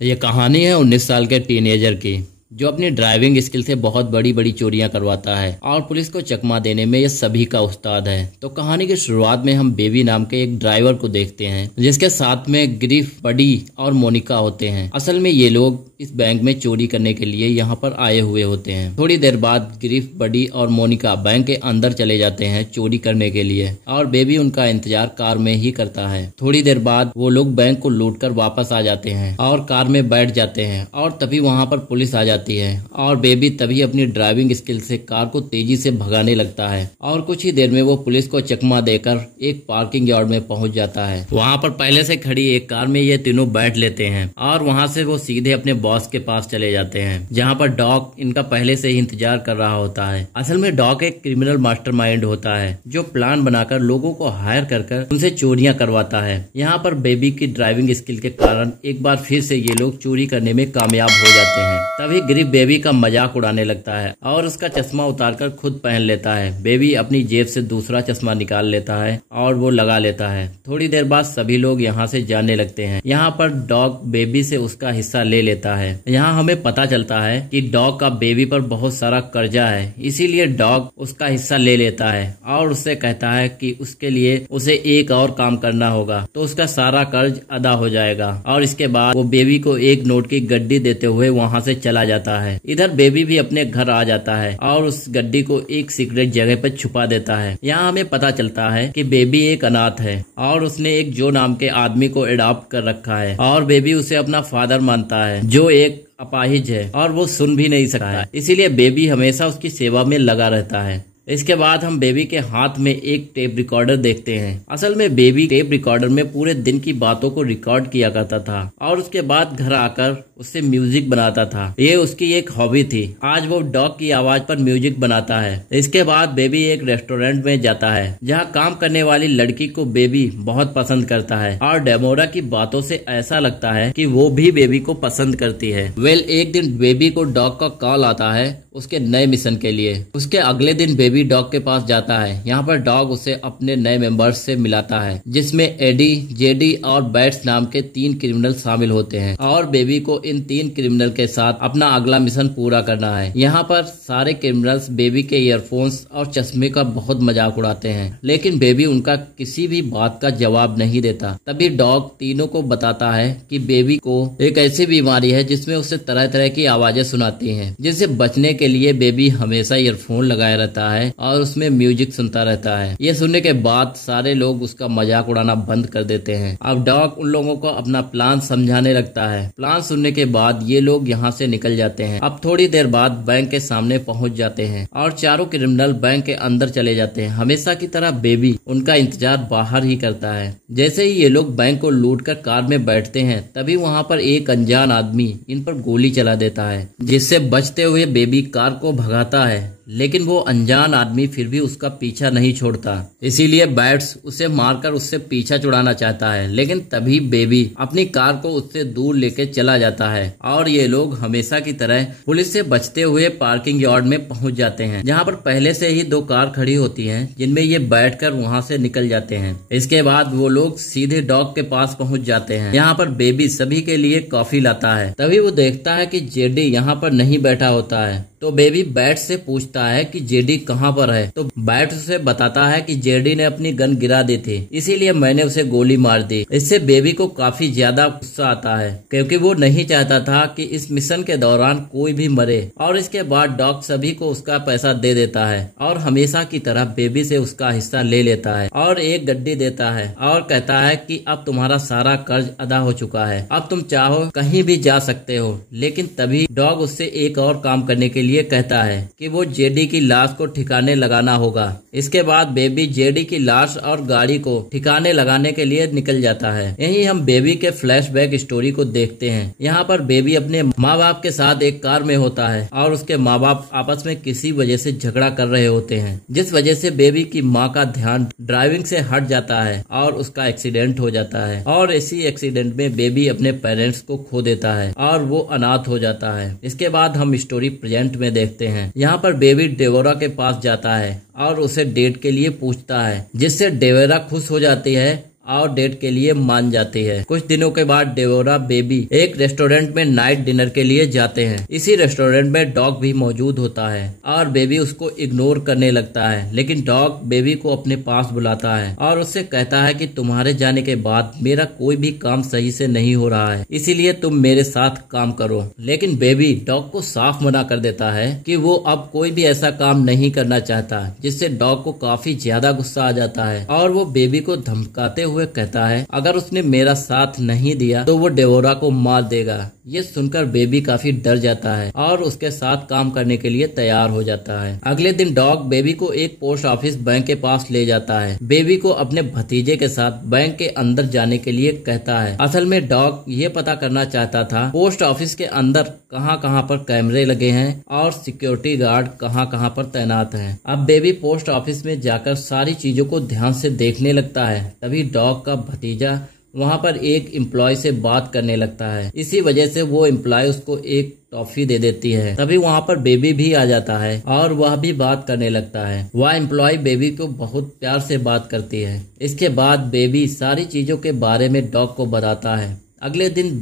ये कहानी है 19 साल के टीनेजर की जो अपनी ड्राइविंग स्किल से बहुत बड़ी बड़ी चोरियां करवाता है और पुलिस को चकमा देने में ये सभी का उस्ताद है। तो कहानी की शुरुआत में हम बेबी नाम के एक ड्राइवर को देखते हैं जिसके साथ में गिरीफ, बडी और मोनिका होते हैं। असल में ये लोग इस बैंक में चोरी करने के लिए यहाँ पर आए हुए होते हैं। थोड़ी देर बाद गिरीफ, बडी और मोनिका बैंक के अंदर चले जाते हैं चोरी करने के लिए और बेबी उनका इंतजार कार में ही करता है। थोड़ी देर बाद वो लोग बैंक को लूटकर वापस आ जाते हैं और कार में बैठ जाते हैं और तभी वहाँ पर पुलिस आ जाती है और बेबी तभी अपनी ड्राइविंग स्किल से कार को तेजी से भगाने लगता है और कुछ ही देर में वो पुलिस को चकमा देकर एक पार्किंग यार्ड में पहुंच जाता है। वहाँ पर पहले से खड़ी एक कार में ये तीनों बैठ लेते हैं और वहाँ से वो सीधे अपने बॉस के पास चले जाते हैं जहाँ पर डॉग इनका पहले से ही इंतजार कर रहा होता है। असल में डॉग एक क्रिमिनल मास्टरमाइंड होता है जो प्लान बनाकर लोगों को हायर कर उनसे चोरियां करवाता है। यहाँ पर बेबी की ड्राइविंग स्किल के कारण एक बार फिर से ये लोग चोरी करने में कामयाब हो जाते हैं। तभी गिरीफ बेबी का मजाक उड़ाने लगता है और उसका चश्मा उतारकर खुद पहन लेता है। बेबी अपनी जेब से दूसरा चश्मा निकाल लेता है और वो लगा लेता है। थोड़ी देर बाद सभी लोग यहाँ से जाने लगते हैं। यहाँ पर डॉग बेबी से उसका हिस्सा ले लेता है। यहाँ हमें पता चलता है कि डॉग का बेबी पर बहुत सारा कर्जा है, इसीलिए डॉग उसका हिस्सा ले लेता है और उससे कहता है कि उसके लिए उसे एक और काम करना होगा तो उसका सारा कर्ज अदा हो जाएगा। और इसके बाद वो बेबी को एक नोट की गड्डी देते हुए वहाँ से चला जाता है। इधर बेबी भी अपने घर आ जाता है और उस गड्डी को एक सीक्रेट जगह पर छुपा देता है। यहाँ हमें पता चलता है कि बेबी एक अनाथ है और उसने एक जो नाम के आदमी को एडॉप्ट कर रखा है और बेबी उसे अपना फादर मानता है जो एक अपाहिज है और वो सुन भी नहीं सकता है, इसीलिए बेबी हमेशा उसकी सेवा में लगा रहता है। इसके बाद हम बेबी के हाथ में एक टेप रिकॉर्डर देखते हैं। असल में बेबी टेप रिकॉर्डर में पूरे दिन की बातों को रिकॉर्ड किया करता था और उसके बाद घर आकर उससे म्यूजिक बनाता था। ये उसकी एक हॉबी थी। आज वो डॉग की आवाज पर म्यूजिक बनाता है। इसके बाद बेबी एक रेस्टोरेंट में जाता है जहाँ काम करने वाली लड़की को बेबी बहुत पसंद करता है और डेमोरा की बातों से ऐसा लगता है कि वो भी बेबी को पसंद करती है। एक दिन बेबी को डॉग का कॉल आता है उसके नए मिशन के लिए। उसके अगले दिन बेबी डॉग के पास जाता है। यहाँ पर डॉग उसे अपने नए मेंबर्स से मिलाता है जिसमें एडी, जेडी और बैट्स नाम के 3 क्रिमिनल शामिल होते हैं और बेबी को इन 3 क्रिमिनल के साथ अपना अगला मिशन पूरा करना है। यहाँ पर सारे क्रिमिनल्स बेबी के ईयरफोन्स और चश्मे का बहुत मजाक उड़ाते हैं लेकिन बेबी उनका किसी भी बात का जवाब नहीं देता। तभी डॉग तीनों को बताता है कि बेबी को एक ऐसी बीमारी है जिसमें उसे तरह तरह की आवाजें सुनाती हैं, जिससे बचने के लिए बेबी हमेशा ईयरफोन लगाए रहता है और उसमें म्यूजिक सुनता रहता है। ये सुनने के बाद सारे लोग उसका मजाक उड़ाना बंद कर देते हैं। अब डॉग उन लोगों को अपना प्लान समझाने लगता है। प्लान सुनने के बाद ये लोग यहाँ से निकल जाते हैं। अब थोड़ी देर बाद बैंक के सामने पहुँच जाते हैं और चारों क्रिमिनल बैंक के अंदर चले जाते हैं। हमेशा की तरह बेबी उनका इंतजार बाहर ही करता है। जैसे ही ये लोग बैंक को लूट कर कार में बैठते हैं तभी वहाँ पर एक अनजान आदमी इन पर गोली चला देता है, जिससे बचते हुए बेबी कार को भगाता है लेकिन वो अनजान आदमी फिर भी उसका पीछा नहीं छोड़ता। इसीलिए बैट्स उसे मारकर उससे पीछा छुड़ाना चाहता है लेकिन तभी बेबी अपनी कार को उससे दूर लेके चला जाता है और ये लोग हमेशा की तरह पुलिस से बचते हुए पार्किंग यार्ड में पहुंच जाते हैं जहां पर पहले से ही 2 कार खड़ी होती हैं जिनमें ये बैठकर वहां से निकल जाते हैं। इसके बाद वो लोग सीधे डॉग के पास पहुंच जाते हैं। यहाँ पर बेबी सभी के लिए कॉफी लाता है। तभी वो देखता है कि जेडी यहाँ पर नहीं बैठा होता है तो बेबी बैट से पूछता है कि जेडी कहाँ पर है तो बैट उसे बताता है कि जेडी ने अपनी गन गिरा दी थी इसीलिए मैंने उसे गोली मार दी। इससे बेबी को काफी ज्यादा गुस्सा आता है क्योंकि वो नहीं चाहता था कि इस मिशन के दौरान कोई भी मरे। और इसके बाद डॉग सभी को उसका पैसा दे देता है और हमेशा की तरह बेबी से उसका हिस्सा ले लेता है और एक गड्डी देता है और कहता है कि अब तुम्हारा सारा कर्ज अदा हो चुका है, अब तुम चाहो कहीं भी जा सकते हो। लेकिन तभी डॉग उससे एक और काम करने के लिए कहता है कि वो जेडी की लाश को ठिकाने लगाना होगा। इसके बाद बेबी जेडी की लाश और गाड़ी को ठिकाने लगाने के लिए निकल जाता है। यहीं हम बेबी के फ्लैशबैक स्टोरी को देखते हैं। यहाँ पर बेबी अपने माँ बाप के साथ एक कार में होता है और उसके माँ बाप आपस में किसी वजह से झगड़ा कर रहे होते हैं जिस वजह से बेबी की माँ का ध्यान ड्राइविंग से हट जाता है और उसका एक्सीडेंट हो जाता है और इसी एक्सीडेंट में बेबी अपने पेरेंट्स को खो देता है और वो अनाथ हो जाता है। इसके बाद हम स्टोरी प्रेजेंट में देखते हैं। यहाँ पर बेबी डेवोरा के पास जाता है और उसे डेट के लिए पूछता है जिससे डेवेरा खुश हो जाती है और डेट के लिए मान जाती है। कुछ दिनों के बाद डेबोरा बेबी एक रेस्टोरेंट में नाइट डिनर के लिए जाते हैं। इसी रेस्टोरेंट में डॉग भी मौजूद होता है और बेबी उसको इग्नोर करने लगता है, लेकिन डॉग बेबी को अपने पास बुलाता है और उससे कहता है कि तुम्हारे जाने के बाद मेरा कोई भी काम सही से नहीं हो रहा है, इसीलिए तुम मेरे साथ काम करो। लेकिन बेबी डॉग को साफ मना कर देता है कि वो अब कोई भी ऐसा काम नहीं करना चाहता, जिससे डॉग को काफी ज्यादा गुस्सा आ जाता है और वो बेबी को धमकाते हुए कहता है अगर उसने मेरा साथ नहीं दिया तो वो डेबोरा को मार देगा। ये सुनकर बेबी काफी डर जाता है और उसके साथ काम करने के लिए तैयार हो जाता है। अगले दिन डॉग बेबी को एक पोस्ट ऑफिस बैंक के पास ले जाता है। बेबी को अपने भतीजे के साथ बैंक के अंदर जाने के लिए कहता है। असल में डॉग ये पता करना चाहता था पोस्ट ऑफिस के अंदर कहां पर कैमरे लगे हैं और सिक्योरिटी गार्ड कहां पर तैनात हैं। अब बेबी पोस्ट ऑफिस में जाकर सारी चीजों को ध्यान से देखने लगता है। तभी डॉग का भतीजा वहां पर एक एम्प्लॉय से बात करने लगता है। इसी वजह से वो एम्प्लॉय उसको एक टॉफी दे देती है। तभी वहाँ पर बेबी भी आ जाता है और वह भी बात करने लगता है। वह एम्प्लॉय बेबी को बहुत प्यार से बात करती है। इसके बाद बेबी सारी चीजों के बारे में डॉग को बताता है। अगले दिन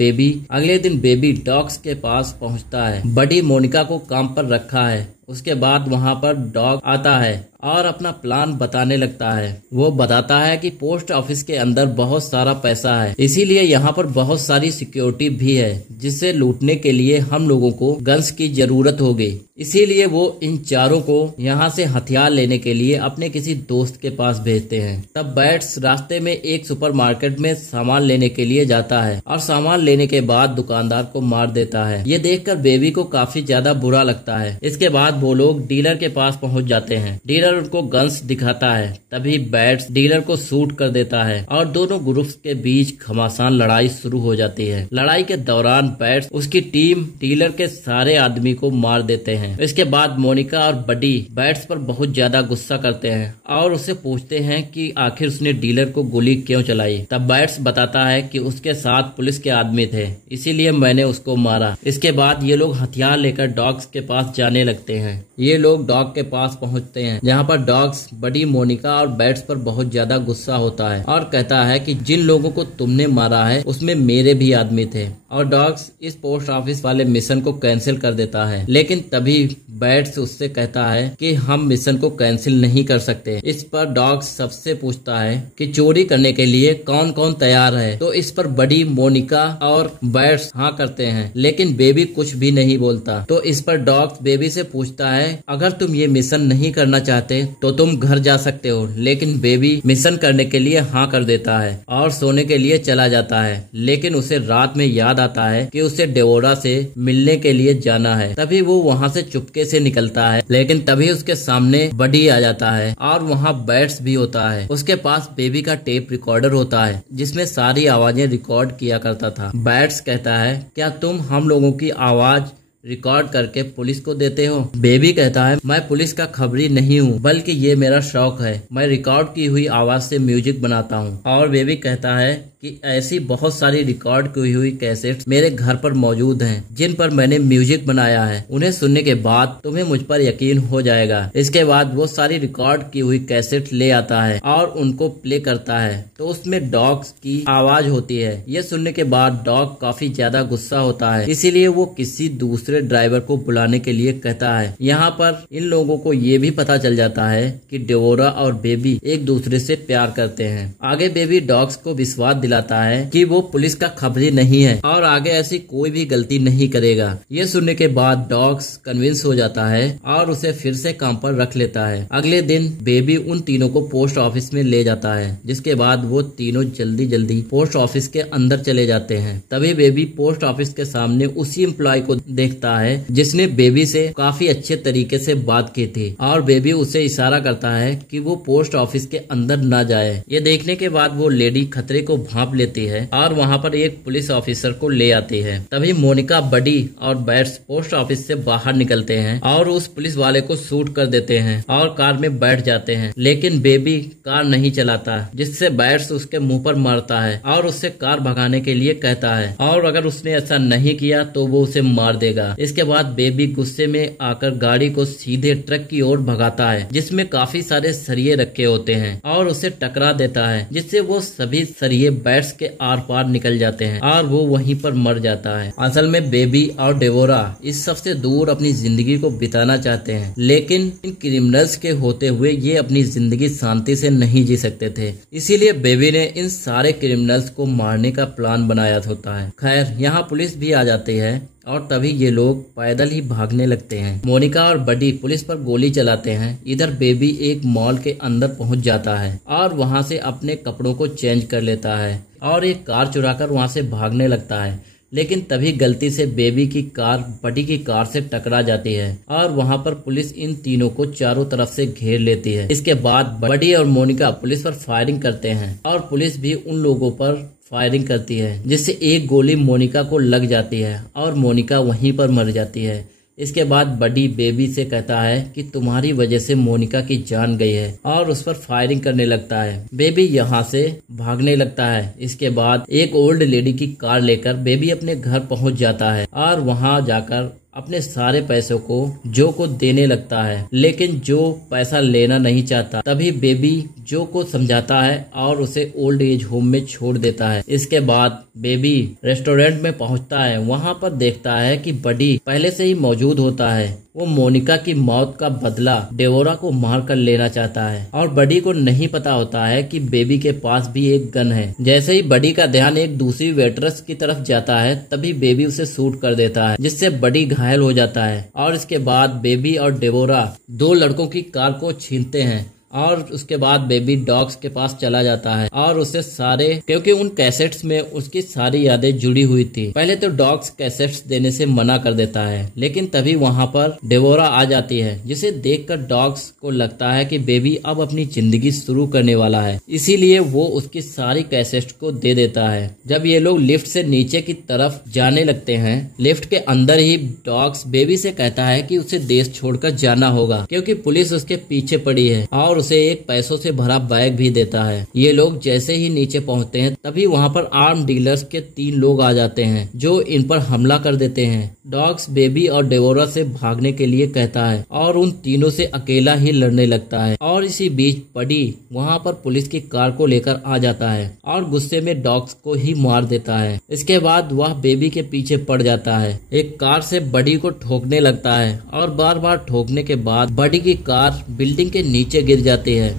बेबी डॉग्स के पास पहुंचता है। बड़ी मोनिका को काम पर रखा है। उसके बाद वहां पर डॉग आता है और अपना प्लान बताने लगता है। वो बताता है कि पोस्ट ऑफिस के अंदर बहुत सारा पैसा है, इसीलिए यहाँ पर बहुत सारी सिक्योरिटी भी है, जिससे लूटने के लिए हम लोगों को गन्स की जरूरत होगी। इसीलिए वो इन चारों को यहाँ से हथियार लेने के लिए अपने किसी दोस्त के पास भेजते हैं। तब बैट्स रास्ते में एक सुपरमार्केट में सामान लेने के लिए जाता है और सामान लेने के बाद दुकानदार को मार देता है। ये देखकर बेबी को काफी ज्यादा बुरा लगता है। इसके बाद वो लोग डीलर के पास पहुंच जाते हैं। डीलर उनको गन्स दिखाता है। तभी बैट्स डीलर को शूट कर देता है और दोनों ग्रुप्स के बीच घमासान लड़ाई शुरू हो जाती है। लड़ाई के दौरान बैट्स उसकी टीम डीलर के सारे आदमी को मार देते हैं। इसके बाद मोनिका और बडी बैट्स पर बहुत ज्यादा गुस्सा करते हैं और उससे पूछते हैं कि आखिर उसने डीलर को गोली क्यों चलाई। तब बैट्स बताता है कि उसके साथ पुलिस के आदमी थे, इसीलिए मैंने उसको मारा। इसके बाद ये लोग हथियार लेकर डॉग्स के पास जाने लगते हैं। ये लोग डॉग के पास पहुंचते हैं, जहां पर डॉग्स बडी, मोनिका और बैट्स पर बहुत ज्यादा गुस्सा होता है और कहता है कि जिन लोगों को तुमने मारा है उसमें मेरे भी आदमी थे। और डॉग्स इस पोस्ट ऑफिस वाले मिशन को कैंसिल कर देता है। लेकिन तभी बैट्स उससे कहता है कि हम मिशन को कैंसिल नहीं कर सकते। इस पर डॉग्स सबसे पूछता है कि चोरी करने के लिए कौन कौन तैयार है। तो इस पर बडी, मोनिका और बैट्स हाँ करते हैं, लेकिन बेबी कुछ भी नहीं बोलता। तो इस पर डॉग्स बेबी से पूछता है अगर तुम ये मिशन नहीं करना चाहते तो तुम घर जा सकते हो। लेकिन बेबी मिशन करने के लिए हाँ कर देता है और सोने के लिए चला जाता है। लेकिन उसे रात में याद आता है कि उसे डेबोरा से मिलने के लिए जाना है। तभी वो वहाँ से चुपके से निकलता है, लेकिन तभी उसके सामने बडी आ जाता है और वहाँ बैट्स भी होता है। उसके पास बेबी का टेप रिकॉर्डर होता है जिसमें सारी आवाजें रिकॉर्ड किया करता था। बैट्स कहता है क्या तुम हम लोगों की आवाज रिकॉर्ड करके पुलिस को देते हो। बेबी कहता है मैं पुलिस का खबरी नहीं हूँ, बल्कि ये मेरा शौक है। मैं रिकॉर्ड की हुई आवाज से म्यूजिक बनाता हूँ। और बेबी कहता है कि ऐसी बहुत सारी रिकॉर्ड की हुई कैसेट्स मेरे घर पर मौजूद हैं, जिन पर मैंने म्यूजिक बनाया है। उन्हें सुनने के बाद तुम्हें मुझ पर यकीन हो जाएगा। इसके बाद वो सारी रिकॉर्ड की हुई कैसेट ले आता है और उनको प्ले करता है, तो उसमें डॉग्स की आवाज होती है। ये सुनने के बाद डॉग काफी ज्यादा गुस्सा होता है, इसीलिए वो किसी दूसरे ड्राइवर को बुलाने के लिए कहता है। यहाँ पर इन लोगों को ये भी पता चल जाता है कि डेबोरा और बेबी एक दूसरे से प्यार करते हैं। आगे बेबी डॉग्स को विश्वास दिलाता है कि वो पुलिस का खबरी नहीं है और आगे ऐसी कोई भी गलती नहीं करेगा। ये सुनने के बाद डॉग्स कन्विंस हो जाता है और उसे फिर से काम पर रख लेता है। अगले दिन बेबी उन तीनों को पोस्ट ऑफिस में ले जाता है, जिसके बाद वो तीनों जल्दी जल्दी पोस्ट ऑफिस के अंदर चले जाते हैं। तभी बेबी पोस्ट ऑफिस के सामने उसी एम्प्लॉय को देखता है जिसने बेबी से काफी अच्छे तरीके से बात की थी और बेबी उसे इशारा करता है कि वो पोस्ट ऑफिस के अंदर न जाए। ये देखने के बाद वो लेडी खतरे को भांप लेती है और वहाँ पर एक पुलिस ऑफिसर को ले आती है। तभी मोनिका, बडी और बैट्स पोस्ट ऑफिस से बाहर निकलते हैं और उस पुलिस वाले को शूट कर देते हैं और कार में बैठ जाते हैं। लेकिन बेबी कार नहीं चलाता, जिससे बैट्स उसके मुंह पर मारता है और उससे कार भगाने के लिए कहता है और अगर उसने ऐसा नहीं किया तो वो उसे मार देगा। था। इसके बाद बेबी गुस्से में आकर गाड़ी को सीधे ट्रक की ओर भगाता है जिसमें काफी सारे सरिये रखे होते हैं और उसे टकरा देता है, जिससे वो सभी सरिये बैट्स के आर पार निकल जाते हैं और वो वहीं पर मर जाता है। असल में बेबी और डेबोरा इस सबसे दूर अपनी जिंदगी को बिताना चाहते हैं, लेकिन इन क्रिमिनल्स के होते हुए ये अपनी जिंदगी शांति से नहीं जी सकते थे। इसीलिए बेबी ने इन सारे क्रिमिनल्स को मारने का प्लान बनाया होता है। खैर, यहाँ पुलिस भी आ जाती है और तभी ये लोग पैदल ही भागने लगते हैं। मोनिका और बडी पुलिस पर गोली चलाते हैं। इधर बेबी एक मॉल के अंदर पहुंच जाता है और वहां से अपने कपड़ों को चेंज कर लेता है और एक कार चुराकर वहां से भागने लगता है, लेकिन तभी गलती से बेबी की कार बडी की कार से टकरा जाती है और वहां पर पुलिस इन तीनों को चारों तरफ से घेर लेती है। इसके बाद बडी और मोनिका पुलिस पर फायरिंग करते हैं और पुलिस भी उन लोगों पर फायरिंग करती है, जिससे एक गोली मोनिका को लग जाती है और मोनिका वहीं पर मर जाती है। इसके बाद बडी बेबी से कहता है कि तुम्हारी वजह से मोनिका की जान गई है और उस पर फायरिंग करने लगता है। बेबी यहाँ से भागने लगता है। इसके बाद एक ओल्ड लेडी की कार लेकर बेबी अपने घर पहुँच जाता है और वहाँ जाकर अपने सारे पैसों को जो को देने लगता है, लेकिन जो पैसा लेना नहीं चाहता। तभी बेबी जो को समझाता है और उसे ओल्ड एज होम में छोड़ देता है। इसके बाद बेबी रेस्टोरेंट में पहुंचता है। वहां पर देखता है कि बडी पहले से ही मौजूद होता है। वो मोनिका की मौत का बदला डेबोरा को मार कर लेना चाहता है और बडी को नहीं पता होता है कि बेबी के पास भी एक गन है। जैसे ही बडी का ध्यान एक दूसरी वेट्रेस की तरफ जाता है, तभी बेबी उसे शूट कर देता है, जिससे बडी घायल हो जाता है। और इसके बाद बेबी और डेबोरा दो लड़कों की कार को छीनते हैं और उसके बाद बेबी डॉग्स के पास चला जाता है और उसे सारे, क्योंकि उन कैसेट्स में उसकी सारी यादें जुड़ी हुई थी। पहले तो डॉग्स कैसेट्स देने से मना कर देता है, लेकिन तभी वहां पर डेबोरा आ जाती है, जिसे देखकर डॉग्स को लगता है कि बेबी अब अपनी जिंदगी शुरू करने वाला है। इसीलिए वो उसकी सारी कैसेट्स को दे देता है। जब ये लोग लिफ्ट से नीचे की तरफ जाने लगते हैं, लिफ्ट के अंदर ही डॉग्स बेबी से कहता है कि उसे देश छोड़कर जाना होगा, क्योंकि पुलिस उसके पीछे पड़ी है, और उसे एक पैसों से भरा बैग भी देता है। ये लोग जैसे ही नीचे पहुंचते हैं, तभी वहां पर आर्म डीलर्स के 3 लोग आ जाते हैं जो इन पर हमला कर देते हैं। डॉग्स बेबी और डेबोरा से भागने के लिए कहता है और उन तीनों से अकेला ही लड़ने लगता है। और इसी बीच बडी वहां पर पुलिस की कार को लेकर आ जाता है और गुस्से में डॉग्स को ही मार देता है। इसके बाद वह बेबी के पीछे पड़ जाता है। एक कार से बडी को ठोकने लगता है और बार बार ठोकने के बाद बडी की कार बिल्डिंग के नीचे गिर जाती है,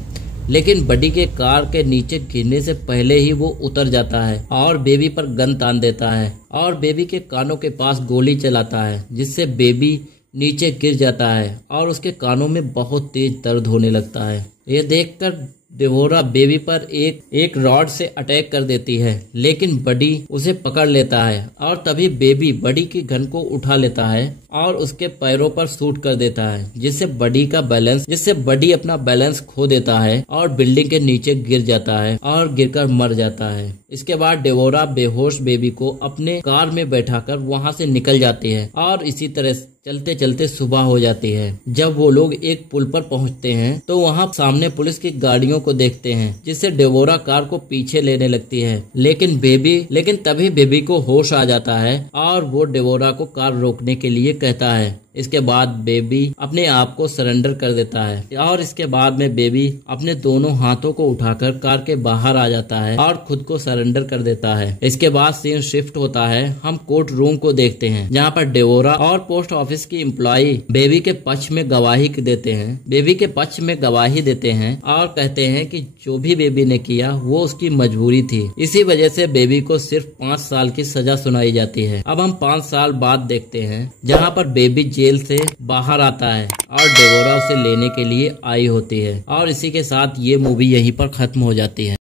लेकिन बडी के कार के नीचे गिरने से पहले ही वो उतर जाता है और बेबी पर गन तान देता है और बेबी के कानों के पास गोली चलाता है, जिससे बेबी नीचे गिर जाता है और उसके कानों में बहुत तेज दर्द होने लगता है। ये देखकर डेबोरा बेबी पर एक रॉड से अटैक कर देती है, लेकिन बडी उसे पकड़ लेता है और तभी बेबी बडी की गन को उठा लेता है और उसके पैरों पर शूट कर देता है, जिससे बडी अपना बैलेंस खो देता है और बिल्डिंग के नीचे गिर जाता है और गिरकर मर जाता है। इसके बाद डेबोरा बेहोश बेबी को अपने कार में बैठाकर वहां से निकल जाती है और इसी तरह चलते चलते सुबह हो जाती है। जब वो लोग एक पुल पर पहुंचते हैं तो वहां सामने पुलिस की गाड़ियों को देखते हैं, जिससे डेबोरा कार को पीछे लेने लगती है, लेकिन तभी बेबी को होश आ जाता है और वो डेबोरा को कार रोकने के लिए कहता है। इसके बाद बेबी अपने आप को सरेंडर कर देता है और इसके बाद में बेबी अपने दोनों हाथों को उठाकर कार के बाहर आ जाता है और खुद को सरेंडर कर देता है। इसके बाद सीन शिफ्ट होता है। हम कोर्ट रूम को देखते हैं, जहाँ पर डेबोरा और पोस्ट ऑफिस की एम्प्लॉय बेबी के पक्ष में गवाही देते हैं और कहते हैं कि जो भी बेबी ने किया वो उसकी मजबूरी थी। इसी वजह से बेबी को सिर्फ 5 साल की सजा सुनाई जाती है। अब हम 5 साल बाद देखते हैं, जहाँ पर बेबी जेल से बाहर आता है और डेबोरा उसे लेने के लिए आई होती है। और इसी के साथ ये मूवी यहीं पर खत्म हो जाती है।